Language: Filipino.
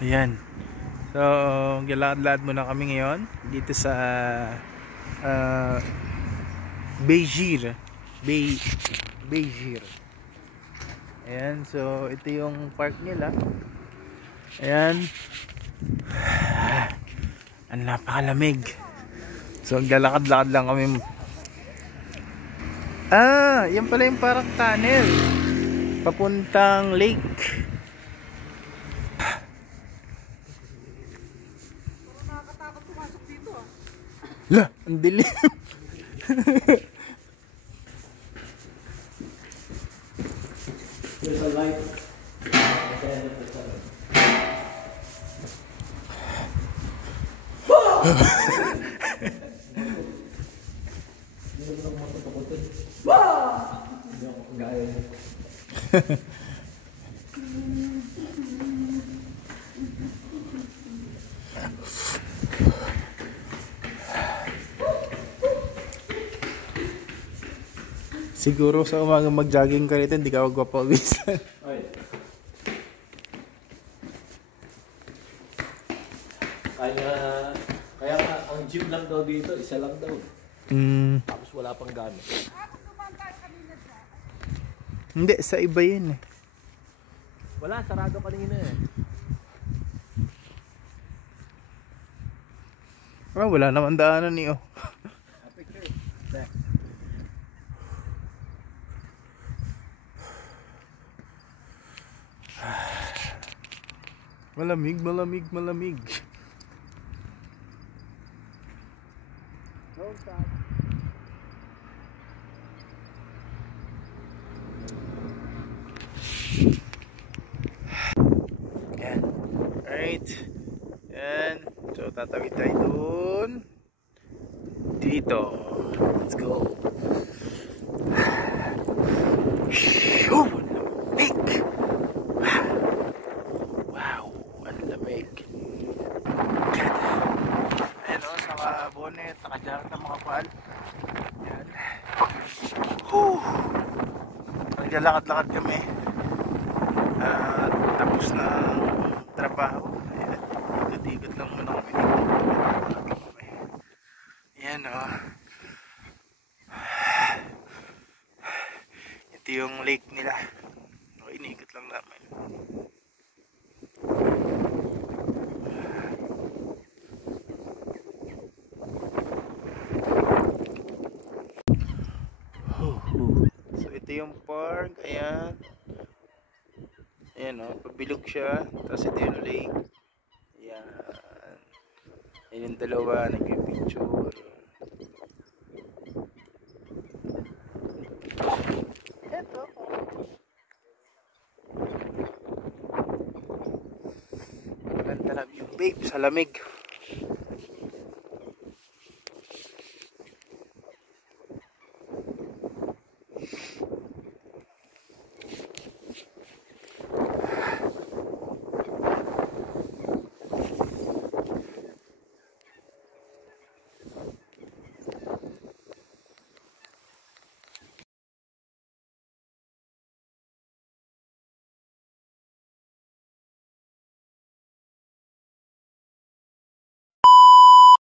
Ayan. So, galakad-lakad muna kami ngayon dito sa Beijir. Beijir. Ayan, so ito yung park nila. Ayan. Ang napakalamig. So, galakad-lakad lang kami. Yan pala yung parang tunnel papuntang lake. Nakakatakot pumasok dito ah. La, ang dilim. There's a light. Siguro sa umaga mag-jogging ka rito, hindi ka magpapawisan. Kaya nga, ang gym lang daw dito, isa lang daw. Tapos wala pang gamit. Hindi, sa iba yun eh. Wala, sarado kanina eh. Wala naman daanan eh oh. Malamig. Yan. Alright. Yan. So, tatawid tayo doon. Dito. Let's go. Shoo! Lamig! Wow! Ang lamig. Ayan o, sa mga bonnet, nakajarap ng mga pal. Yan. Naglalakad-lakad kami. Tapos na trabaho. Ayan. Ikot-ikot lang muna kami. Ayan o. Ito yung lake nila. Inikot lang namin. So ito yung park. Ayan. Ayan o, pabilog siya. Tapos ito yung lake. Ayan. Ayan yung dalawa, nagpipicture. Ito. Maganda lang yung babe sa lamig.